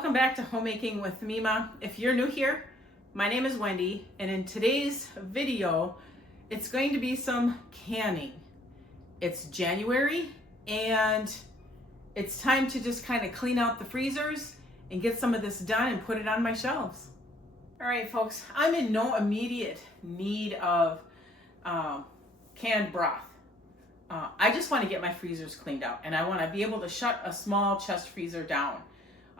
welcome back to Homemaking with Mema. If you're new here, my name is Wendy, and in today's video, it's going to be some canning. It's January, and it's time to just kind of clean out the freezers and get some of this done and put it on my shelves. All right, folks, I'm in no immediate need of canned broth. I just want to get my freezers cleaned out, and I want to be able to shut a small chest freezer down.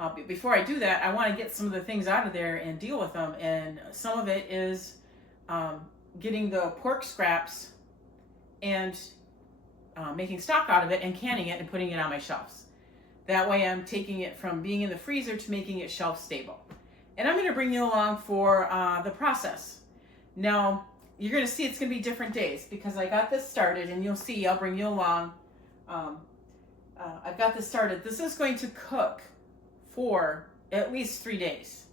But before I do that, I want to get some of the things out of there and deal with them. And some of it is getting the pork scraps and making stock out of it and canning it and putting it on my shelves. That way I'm taking it from being in the freezer to making it shelf stable. And I'm going to bring you along for the process. Now, you're going to see it's going to be different days because I got this started, and you'll see I'll bring you along. I've got this started. This is going to cook for at least 3 days.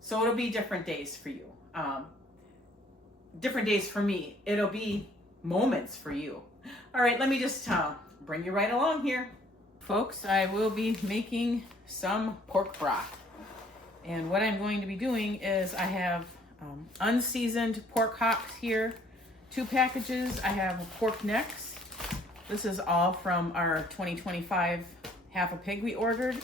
So it'll be different days for you. Different days for me. It'll be moments for you. All right, let me just bring you right along here. Folks, I will be making some pork broth. And what I'm going to be doing is I have unseasoned pork hocks here, 2 packages. I have pork necks. This is all from our 2025 half a pig we ordered.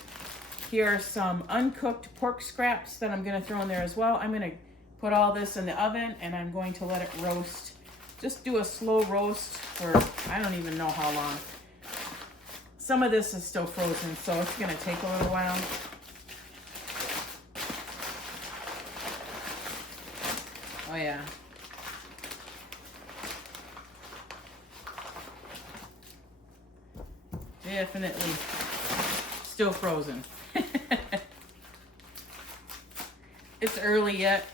Here are some uncooked pork scraps that I'm going to throw in there as well. I'm going to put all this in the oven, and I'm going to let it roast. Just do a slow roast for I don't even know how long. Some of this is still frozen, so it's going to take a little while. Oh yeah. Definitely still frozen. It's early yet.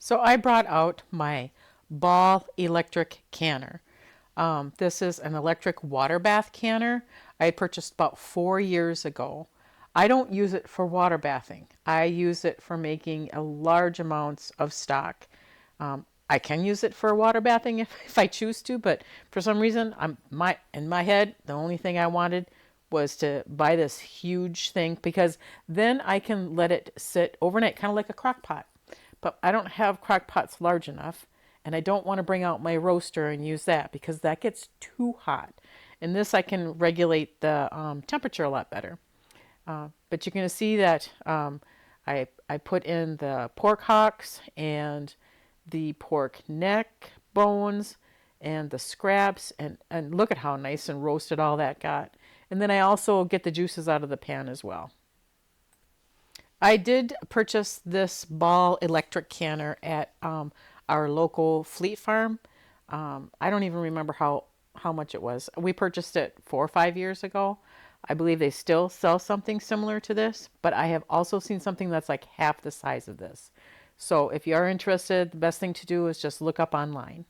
So I brought out my Ball electric canner. This is an electric water bath canner I purchased about 4 years ago. I don't use it for water bathing. I use it for making a large amounts of stock. I can use it for water bathing if I choose to, but for some reason, in my head, the only thing I wanted was to buy this huge thing because then I can let it sit overnight, kind of like a crock pot. But I don't have crock pots large enough, and I don't want to bring out my roaster and use that because that gets too hot. In this, I can regulate the temperature a lot better. But you're going to see that I put in the pork hocks and the pork neck bones and the scraps, and look at how nice and roasted all that got. And then I also get the juices out of the pan as well. I did purchase this Ball electric canner at our local Fleet Farm. I don't even remember how much it was. We purchased it 4 or 5 years ago. I believe they still sell something similar to this, but I have also seen something that's like half the size of this. So if you are interested, the best thing to do is just look up online.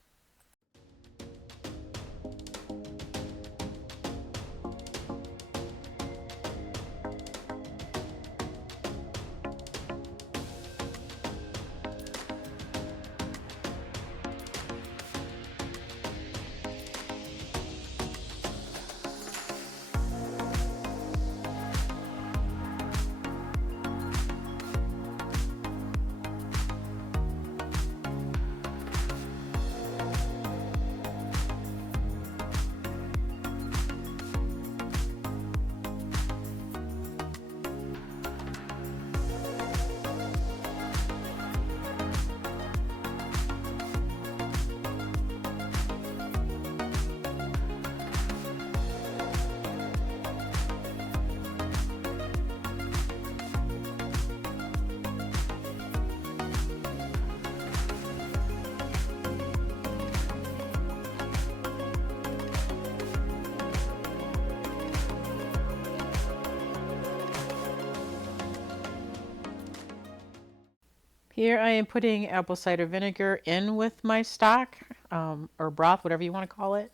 Here I am putting apple cider vinegar in with my stock, or broth, whatever you want to call it.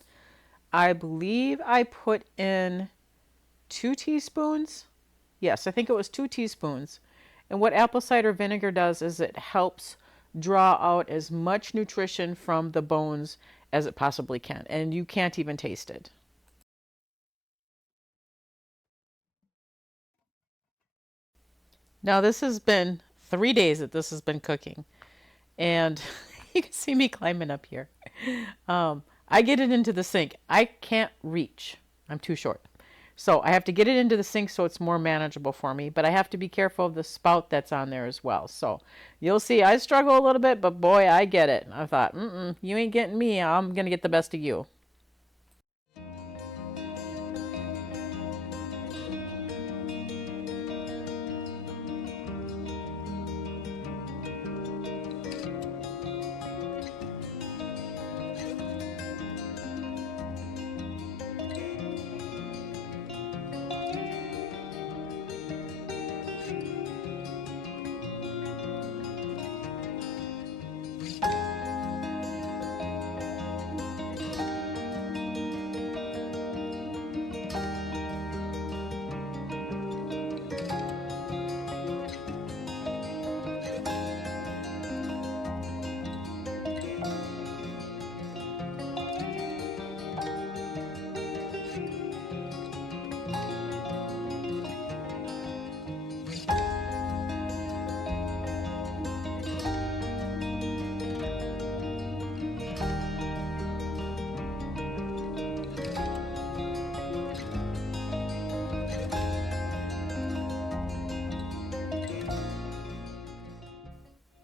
I believe I put in 2 teaspoons. Yes, I think it was 2 teaspoons. And what apple cider vinegar does is it helps draw out as much nutrition from the bones as it possibly can. And you can't even taste it. Now, this has been 3 days that this has been cooking. And you can see me climbing up here. I get it into the sink. I can't reach. I'm too short. So I have to get it into the sink so it's more manageable for me, but I have to be careful of the spout that's on there as well. So you'll see I struggle a little bit, but boy, I get it. I thought, you ain't getting me. I'm going to get the best of you.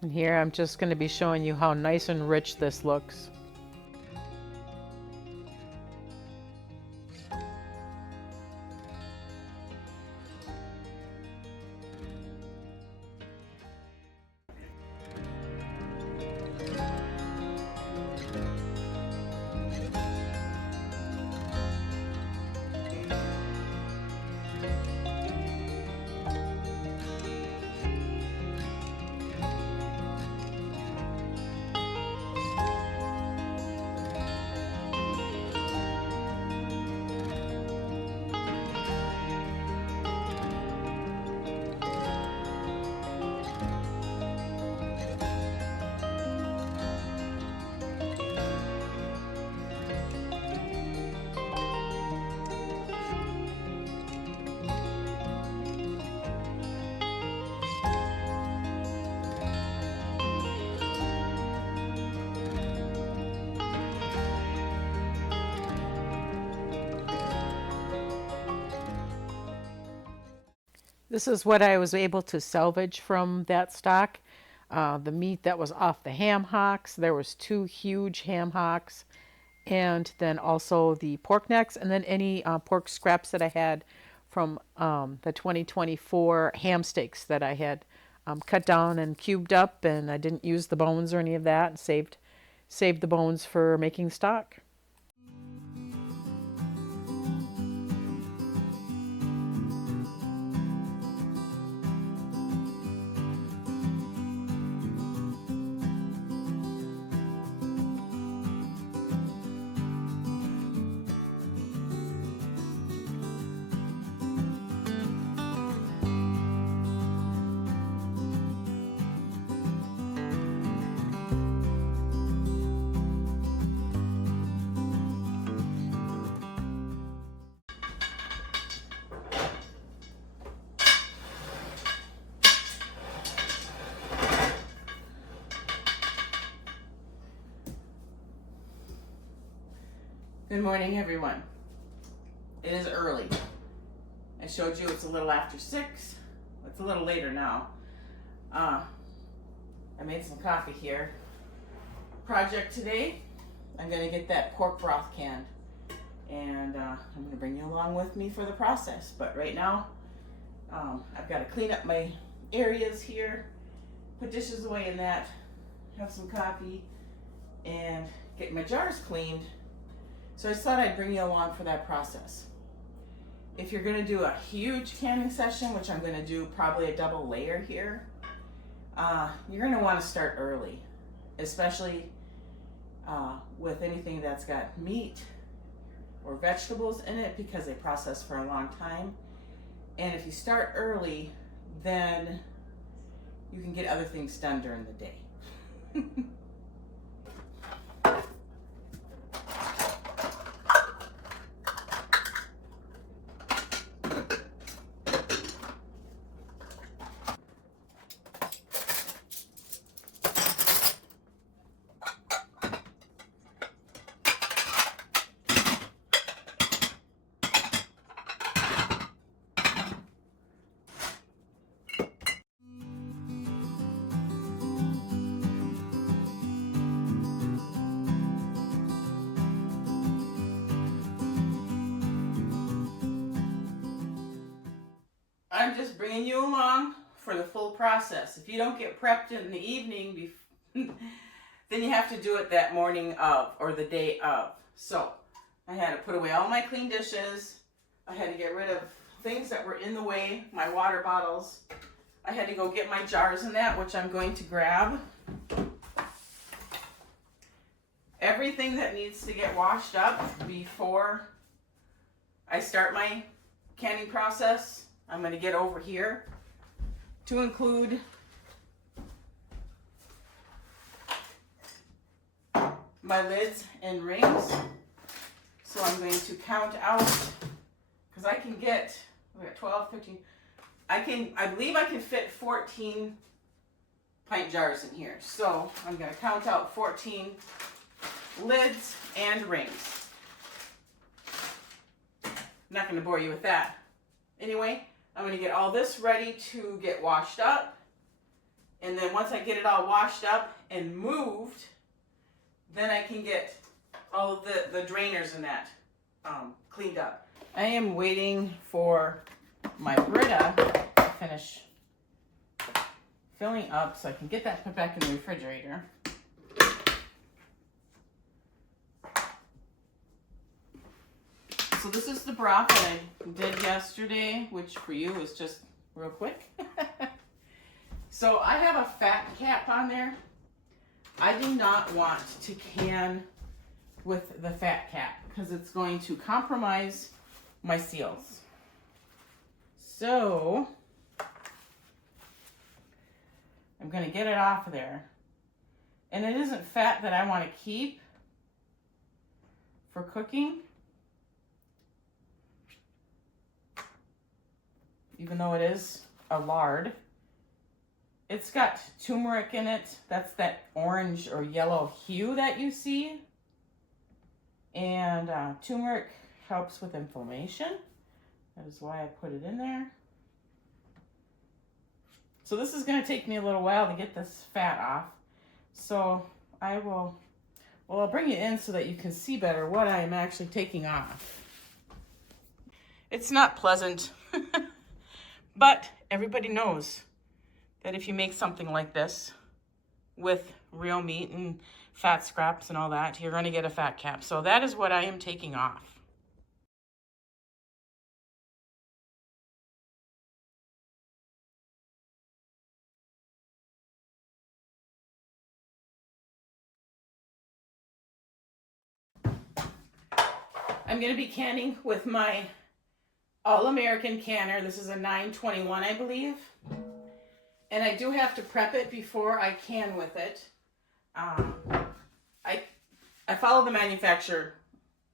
And here I'm just going to be showing you how nice and rich this looks. This is what I was able to salvage from that stock. The meat that was off the ham hocks. There was 2 huge ham hocks, and then also the pork necks, and then any pork scraps that I had from the 2024 ham steaks that I had cut down and cubed up, and I didn't use the bones or any of that, and saved the bones for making stock. Good morning, everyone. It is early. I showed you it's a little after 6. It's a little later now. I made some coffee here. Project today, I'm going to get that pork broth canned. And I'm going to bring you along with me for the process. But right now, I've got to clean up my areas here, put dishes away in that, have some coffee, and get my jars cleaned. So I thought I'd bring you along for that process. If you're going to do a huge canning session, which I'm going to do probably a double layer here, you're going to want to start early, especially with anything that's got meat or vegetables in it, because they process for a long time. And if you start early, then you can get other things done during the day. I'm just bringing you along for the full process. If you don't get prepped in the evening, then you have to do it that morning of or the day of. So I had to put away all my clean dishes. I had to get rid of things that were in the way, my water bottles. I had to go get my jars and that, which I'm going to grab. Everything that needs to get washed up before I start my canning process, I'm going to get over here, to include my lids and rings. So I'm going to count out, because I can get, we got 12, 15, I believe I can fit 14 pint jars in here. So I'm going to count out 14 lids and rings. I'm not going to bore you with that. Anyway, I'm going to get all this ready to get washed up. And then once I get it all washed up and moved, then I can get all of the drainers and that cleaned up. I am waiting for my Brita to finish filling up so I can get that put back in the refrigerator. So this is the broth that I did yesterday, which for you is just real quick. So I have a fat cap on there. I do not want to can with the fat cap because it's going to compromise my seals. So I'm going to get it off of there. And it isn't fat that I want to keep for cooking, even though it is a lard. It's got turmeric in it. That's that orange or yellow hue that you see. And turmeric helps with inflammation. That is why I put it in there. So this is going to take me a little while to get this fat off. So I'll bring it in so that you can see better what I am actually taking off. It's not pleasant, but everybody knows that if you make something like this with real meat and fat scraps and all that, you're going to get a fat cap. So that is what I am taking off. I'm going to be canning with my All-American canner. This is a 921, I believe. And I do have to prep it before I can with it. I follow the manufacturer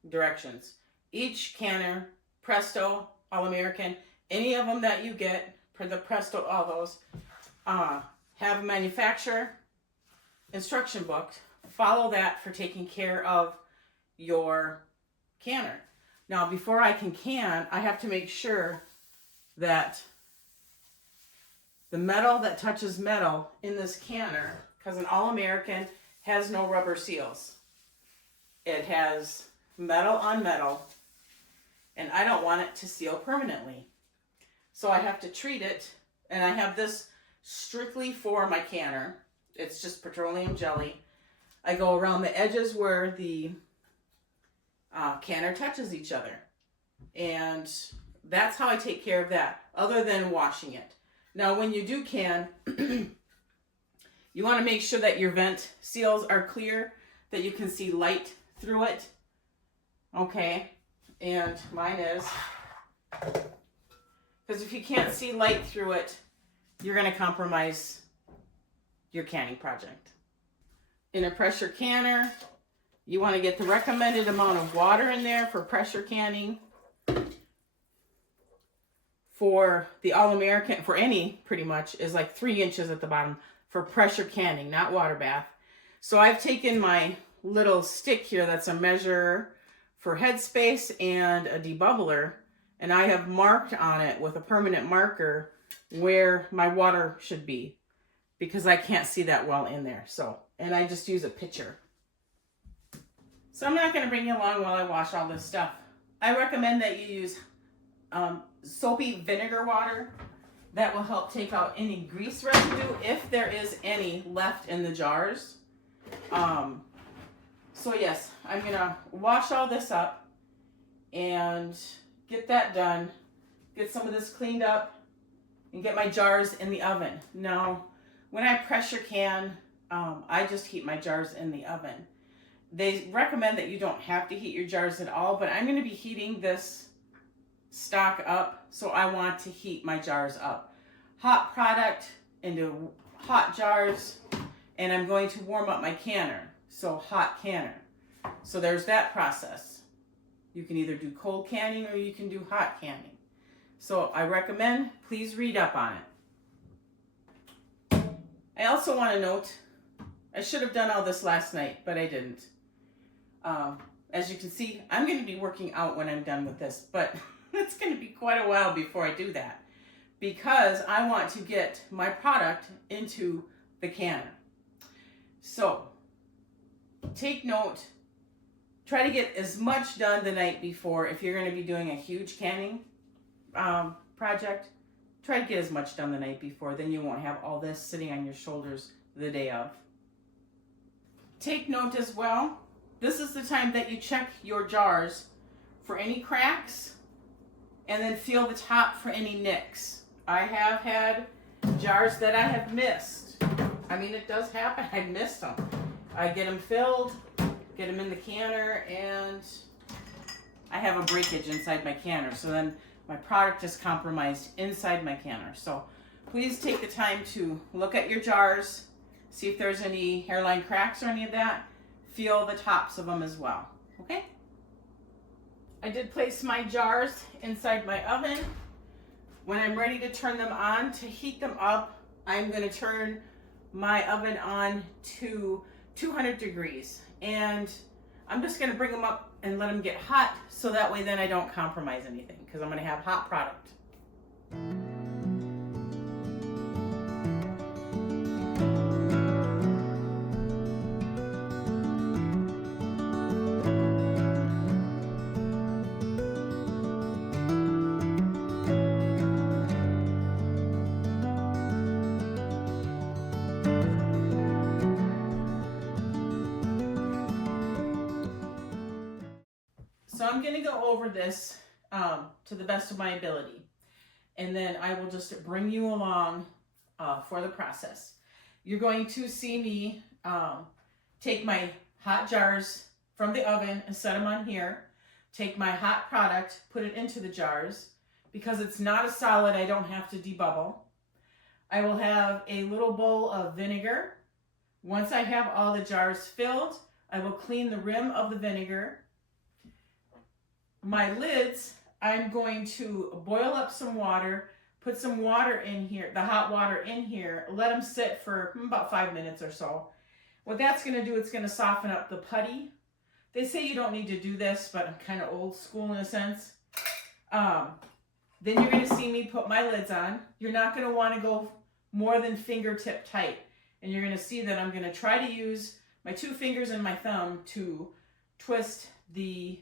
directions. Each canner, Presto, All-American, any of them that you get, for the Presto, all those, have a manufacturer instruction book. Follow that for taking care of your canner. Now, before I can, I have to make sure that the metal that touches metal in this canner, because an All-American has no rubber seals. It has metal on metal, and I don't want it to seal permanently. So I have to treat it, and I have this strictly for my canner. It's just petroleum jelly. I go around the edges where the canner touches each other. And that's how I take care of that, other than washing it. Now, when you do can, You want to make sure that your vent seals are clear, that you can see light through it. Okay, and mine is. Because if you can't see light through it, you're going to compromise your canning project. In a pressure canner, you want to get the recommended amount of water in there for pressure canning. For the All-American, for any pretty much, is like 3 inches at the bottom for pressure canning, not water bath. So I've taken my little stick here that's a measure for headspace and a debubbler, and I have marked on it with a permanent marker where my water should be, because I can't see that well in there. So, and I just use a pitcher. So I'm not going to bring you along while I wash all this stuff. I recommend that you use soapy vinegar water. That will help take out any grease residue if there is any left in the jars. So yes, I'm going to wash all this up and get that done. Get some of this cleaned up and get my jars in the oven. Now, when I pressure can, I just heat my jars in the oven. They recommend that you don't have to heat your jars at all, but I'm going to be heating this stock up, so I want to heat my jars up. Hot product into hot jars, and I'm going to warm up my canner, so hot canner. So there's that process. You can either do cold canning or you can do hot canning. So I recommend, please read up on it. I also want to note, I should have done all this last night, but I didn't. As you can see, I'm going to be working out when I'm done with this, but it's going to be quite a while before I do that, because I want to get my product into the canner. So take note, try to get as much done the night before. If you're going to be doing a huge canning project, try to get as much done the night before, then you won't have all this sitting on your shoulders the day of. Take note as well, this is the time that you check your jars for any cracks, and then feel the top for any nicks. I have had jars that I have missed. I mean, it does happen. I missed them. I get them filled, get them in the canner, and I have a breakage inside my canner. So then my product is compromised inside my canner. So please take the time to look at your jars, see if there's any hairline cracks or any of that. Feel the tops of them as well, okay? I did place my jars inside my oven. When I'm ready to turn them on to heat them up, I'm going to turn my oven on to 200 degrees. And I'm just going to bring them up and let them get hot, so that way then I don't compromise anything, because I'm going to have hot product. So I'm going to go over this to the best of my ability, and then I will just bring you along for the process. You're going to see me take my hot jars from the oven and set them on here, take my hot product, put it into the jars. Because it's not a solid, I don't have to debubble. I will have a little bowl of vinegar. Once I have all the jars filled, I will clean the rim of the vinegar. My lids, I'm going to boil up some water, put some water in here, the hot water in here, let them sit for about 5 minutes or so. What that's going to do, it's going to soften up the putty. They say you don't need to do this, but I'm kind of old school in a sense. Then you're going to see me put my lids on. You're not going to want to go more than fingertip tight. And you're going to see that I'm going to try to use my 2 fingers and my thumb to twist the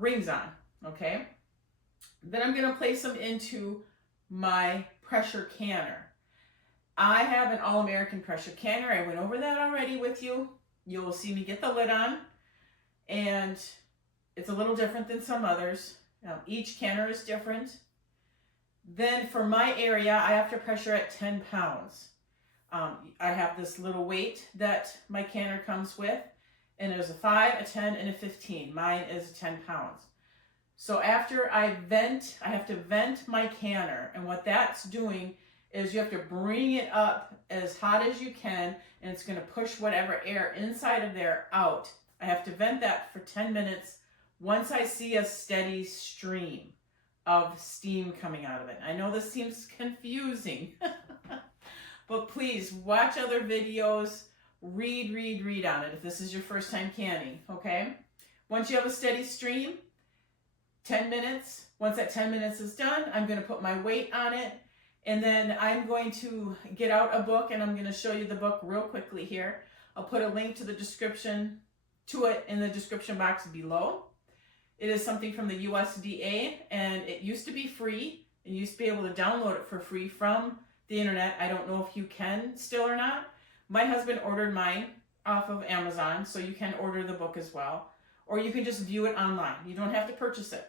rings on, okay? Then I'm going to place them into my pressure canner. I have an All-American pressure canner. I went over that already with you. You'll see me get the lid on, and it's a little different than some others. Each canner is different. Then for my area, I have to pressure at 10 pounds. I have this little weight that my canner comes with, and there's a 5, a 10, and a 15. Mine is 10 pounds. So after I vent, I have to vent my canner, and what that's doing is you have to bring it up as hot as you can, and it's going to push whatever air inside of there out. I have to vent that for 10 minutes once I see a steady stream of steam coming out of it. I know this seems confusing, but please watch other videos, read on it if this is your first time canning, okay? Once you have a steady stream, 10 minutes. Once that 10 minutes is done, I'm going to put my weight on it, and then I'm going to get out a book, and I'm going to show you the book real quickly here. I'll put a link to the description to it in the description box below. It is something from the USDA, and it used to be free. You used to be able to download it for free from the internet. I don't know if you can still or not. My husband ordered mine off of Amazon, so you can order the book as well. Or you can just view it online. You don't have to purchase it.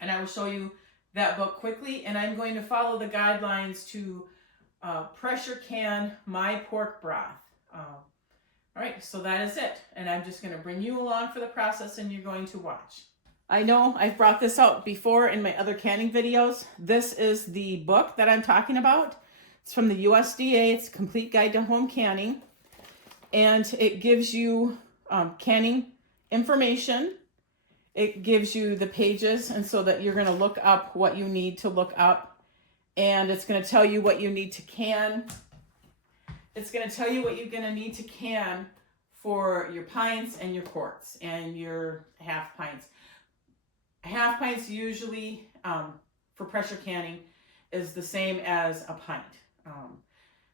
And I will show you that book quickly, and I'm going to follow the guidelines to pressure can my pork broth. All right, so that is it. And I'm just going to bring you along for the process, and you're going to watch. I know I've brought this out before in my other canning videos. This is the book that I'm talking about. It's from the USDA. It's a Complete Guide to Home Canning. And it gives you canning information. It gives you the pages, and so that you're going to look up what you need to look up. And it's going to tell you what you need to can. It's going to tell you what you're going to need to can for your pints and your quarts and your half pints. Half pints usually for pressure canning is the same as a pint.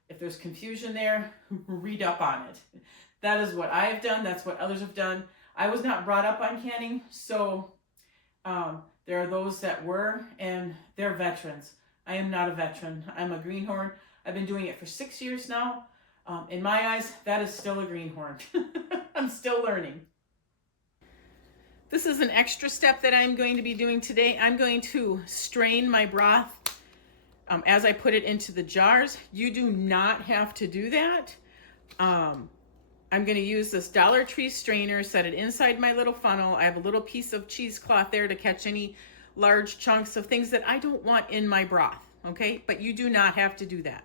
If there's confusion there, read up on it. That is what I have done. That's what others have done. I was not brought up on canning, so there are those that were, and they're veterans. I am not a veteran. I'm a greenhorn. I've been doing it for 6 years now. In my eyes, that is still a greenhorn. I'm still learning. This is an extra step that I'm going to be doing today. I'm going to strain my broth as I put it into the jars. You do not have to do that. I'm going to use this Dollar Tree strainer, set it inside my little funnel. I have a little piece of cheesecloth there to catch any large chunks of things that I don't want in my broth, okay? But you do not have to do that.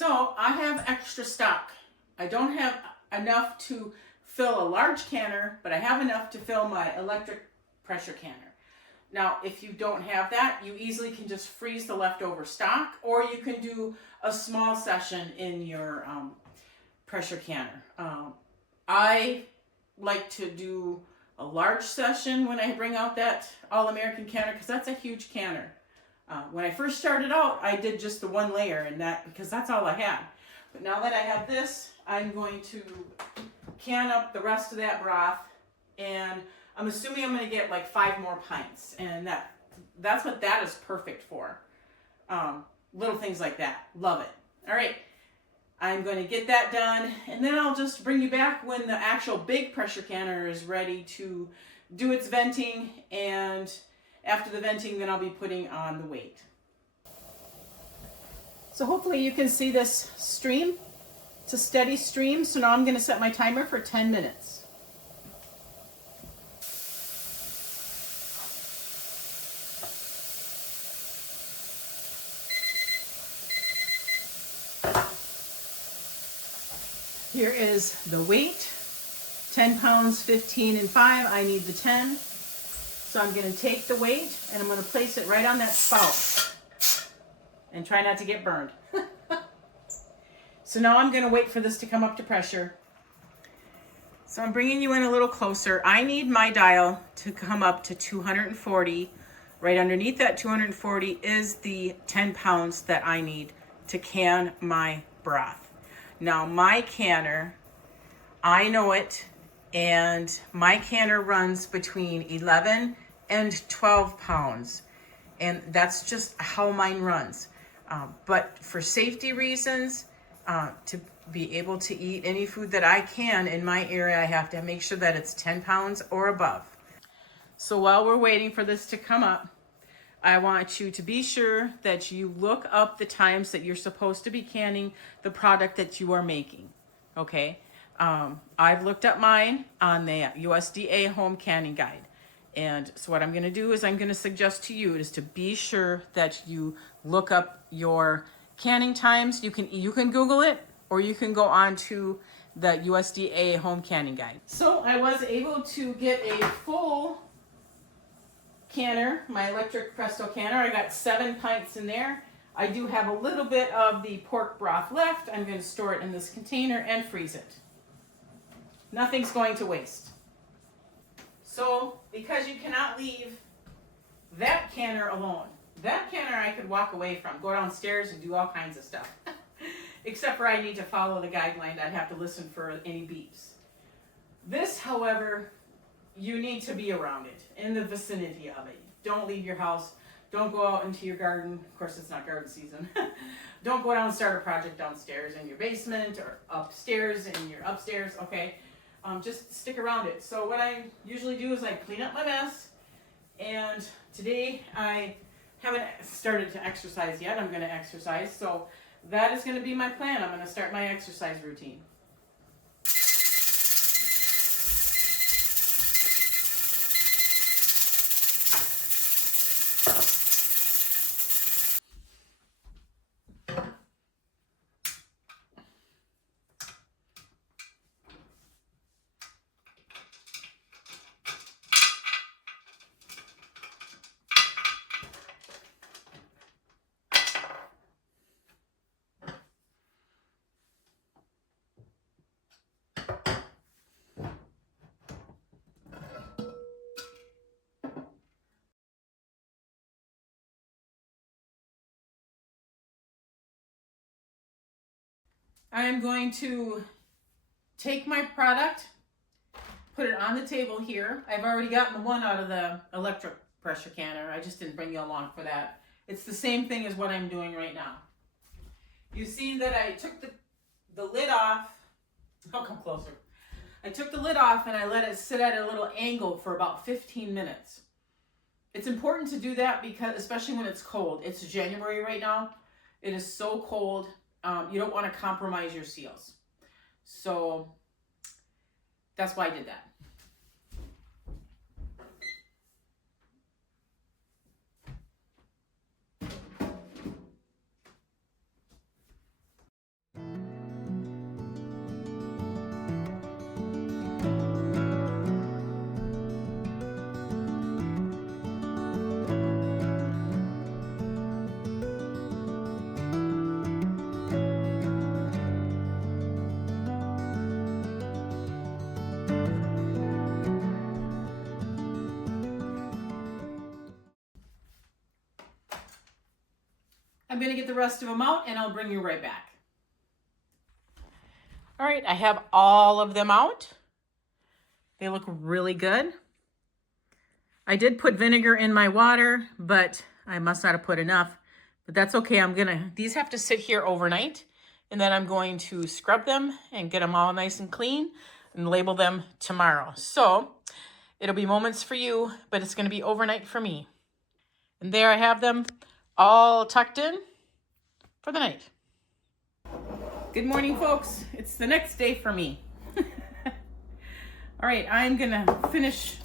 So I have extra stock. I don't have enough to fill a large canner, but I have enough to fill my electric pressure canner. Now, if you don't have that, you easily can just freeze the leftover stock, or you can do a small session in your pressure canner. I like to do a large session when I bring out that All-American canner, because that's a huge canner. When I first started out, I did just the one layer, and that because that's all I had. But now that I have this, I'm going to can up the rest of that broth, and I'm assuming I'm going to get like 5 more pints, and that's what that is perfect for. Little things like that. Love it. All right. I'm going to get that done, and then I'll just bring you back when the actual big pressure canner is ready to do its venting, and after the venting, then I'll be putting on the weight. So hopefully you can see this stream. It's a steady stream, so now I'm going to set my timer for 10 minutes. Here is the weight, 10 pounds, 15 and 5. I need the 10. So I'm going to take the weight and I'm going to place it right on that spout and try not to get burned. So now I'm going to wait for this to come up to pressure. So I'm bringing you in a little closer. I need my dial to come up to 240. Right underneath that 240 is the 10 pounds that I need to can my broth. Now my canner, I know it, and my canner runs between 11 and 12 pounds. And that's just how mine runs. But for safety reasons, to be able to eat any food that I can in my area, I have to make sure that it's 10 pounds or above. So while we're waiting for this to come up, I want you to be sure that you look up the times that you're supposed to be canning the product that you are making, okay? I've looked up mine on the USDA home canning guide. And so what I'm gonna do is I'm gonna suggest to you is to be sure that you look up your canning times. You can Google it, or you can go on to the USDA home canning guide. So I was able to get a full canner, my electric Presto canner. I got 7 pints in there. I do have a little bit of the pork broth left. I'm going to store it in this container and freeze it. Nothing's going to waste. So, because you cannot leave that canner alone. That canner I could walk away from, go downstairs and do all kinds of stuff. Except for I need to follow the guideline. I'd have to listen for any beeps. This, however, you need to be around it, in the vicinity of it. Don't leave your house. Don't go out into your garden. Of course, it's not garden season. Don't go down and start a project downstairs in your basement or upstairs in your upstairs, okay? Just stick around it. So what I usually do is I clean up my mess. And today I haven't started to exercise yet. I'm going to exercise. So that is going to be my plan. I'm going to start my exercise routine. I'm going to take my product, put it on the table here. I've already gotten the one out of the electric pressure canner. I just didn't bring you along for that. It's the same thing as what I'm doing right now. You've seen that I took the lid off. I'll come closer. I took the lid off and I let it sit at a little angle for about 15 minutes. It's important to do that because, especially when it's cold. It's January right now. It is so cold. You don't want to compromise your seals. So that's why I did that. going to get the rest of them out and I'll bring you right back. All right, I have all of them out. They look really good. I did put vinegar in my water, but I must not have put enough. But that's okay. These have to sit here overnight, and then I'm going to scrub them and get them all nice and clean and label them tomorrow. So it'll be moments for you, but it's going to be overnight for me. And there I have them all tucked in for the night. Good morning, folks. It's the next day for me. All right, I'm gonna finish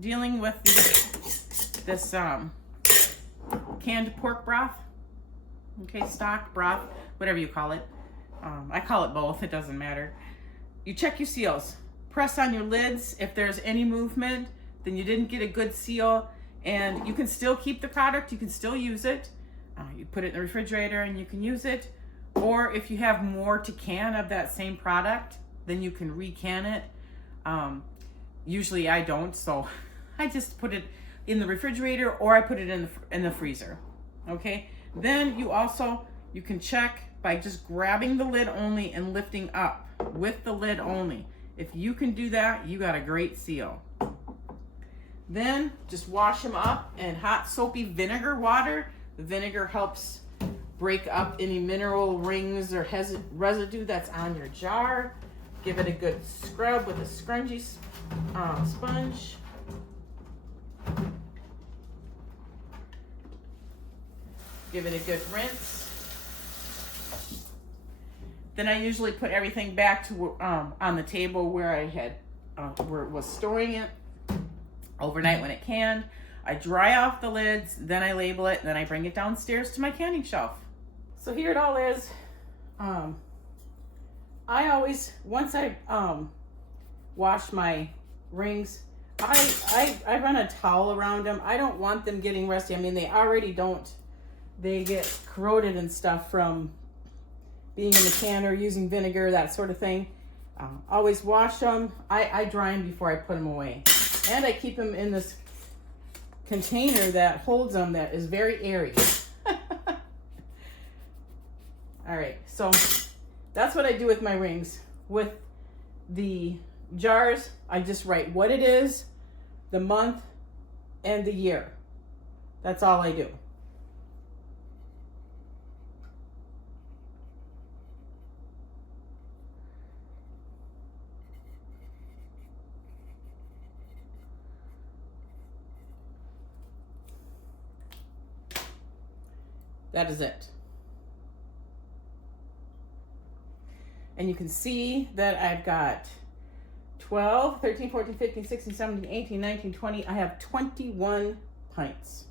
dealing with this canned pork broth. Okay, stock, broth, whatever you call it. I call it both, it doesn't matter. You check your seals. Press on your lids. If there's any movement, then you didn't get a good seal, and you can still keep the product, you can still use it. You put it in the refrigerator and you can use it. Or if you have more to can of that same product, then you can recan it. Usually I don't, so I just put it in the refrigerator or I put it in the freezer. Okay. Then you can check by just grabbing the lid only and lifting up with the lid only. If you can do that, you got a great seal. Then just wash them up in hot soapy vinegar water. The vinegar helps break up any mineral rings or residue that's on your jar. Give it a good scrub with a scrungy sponge. Give it a good rinse. Then I usually put everything back to on the table where I had where it was storing it overnight when it canned. I dry off the lids, then I label it, and then I bring it downstairs to my canning shelf. So here it all is. I always, once I wash my rings, I run a towel around them. I don't want them getting rusty. I mean, they already don't. They get corroded and stuff from being in the canner, using vinegar, that sort of thing. Always wash them. I dry them before I put them away. And I keep them in this container that holds them that is very airy. All right, so that's what I do with my rings. With the jars, I just write what it is, the month, and the year. That's all I do. That is it. And you can see that I've got 12, 13, 14, 15, 16, 17, 18, 19, 20. I have 21 pints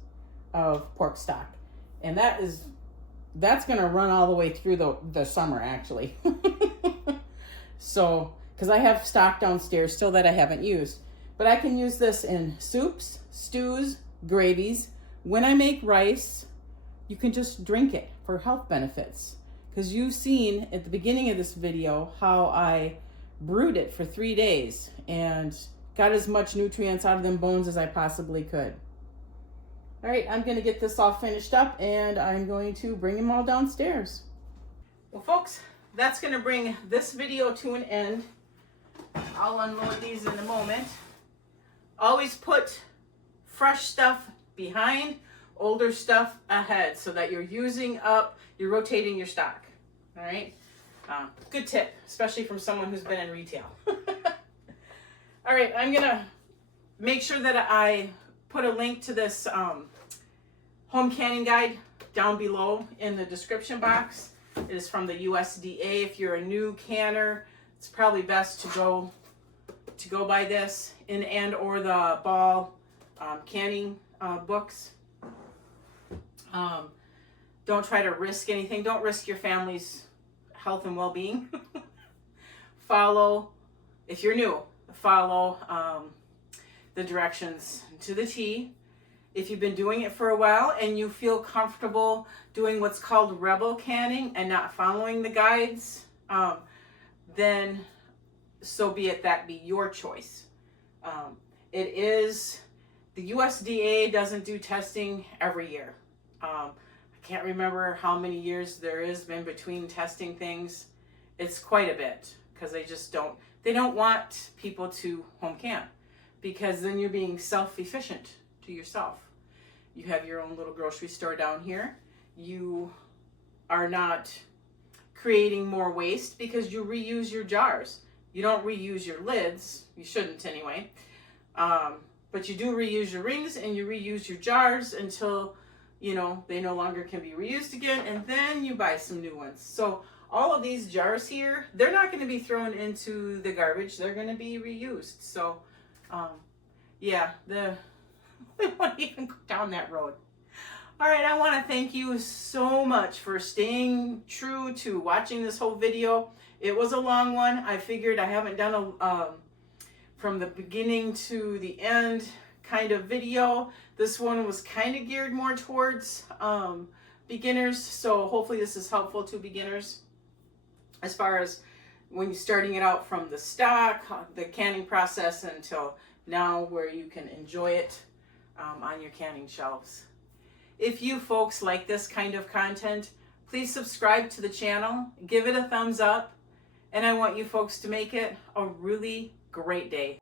of pork stock. And that's going to run all the way through the summer, actually. So, because I have stock downstairs still that I haven't used. But I can use this in soups, stews, gravies. When I make rice, you can just drink it for health benefits. Because you've seen at the beginning of this video how I brewed it for 3 days and got as much nutrients out of them bones as I possibly could. All right, I'm going to get this all finished up and I'm going to bring them all downstairs. Well, folks, that's going to bring this video to an end. I'll unload these in a moment. Always put fresh stuff behind, older stuff ahead so that you're you're rotating your stock. All right. Good tip, especially from someone who's been in retail. All right, I'm gonna make sure that I put a link to this home canning guide down below in the description box. It is from the USDA. If you're a new canner, it's probably best to go by this or the Ball canning books. Don't try to risk anything. Don't risk your family's health and well-being. If you're new, follow the directions to the T. If you've been doing it for a while and you feel comfortable doing what's called rebel canning and not following the guides, then so be it. That be your choice. The USDA doesn't do testing every year. I can't remember how many years there is been between testing things. It's quite a bit, because they don't want people to home camp, because then you're being self-efficient to yourself. You have your own little grocery store down here. You are not creating more waste because you reuse your jars. You don't reuse your lids. You shouldn't anyway. But you do reuse your rings and you reuse your jars until, they no longer can be reused again. And then you buy some new ones. So all of these jars here, they're not going to be thrown into the garbage. They're going to be reused. So, yeah, we won't even go down that road. All right, I want to thank you so much for staying true to watching this whole video. It was a long one. I figured I haven't done a from the beginning to the end kind of video. This one was kind of geared more towards beginners, so hopefully this is helpful to beginners as far as when you're starting it out from the stock, the canning process, until now where you can enjoy it on your canning shelves. If you folks like this kind of content, please subscribe to the channel, give it a thumbs up, and I want you folks to make it a really great day.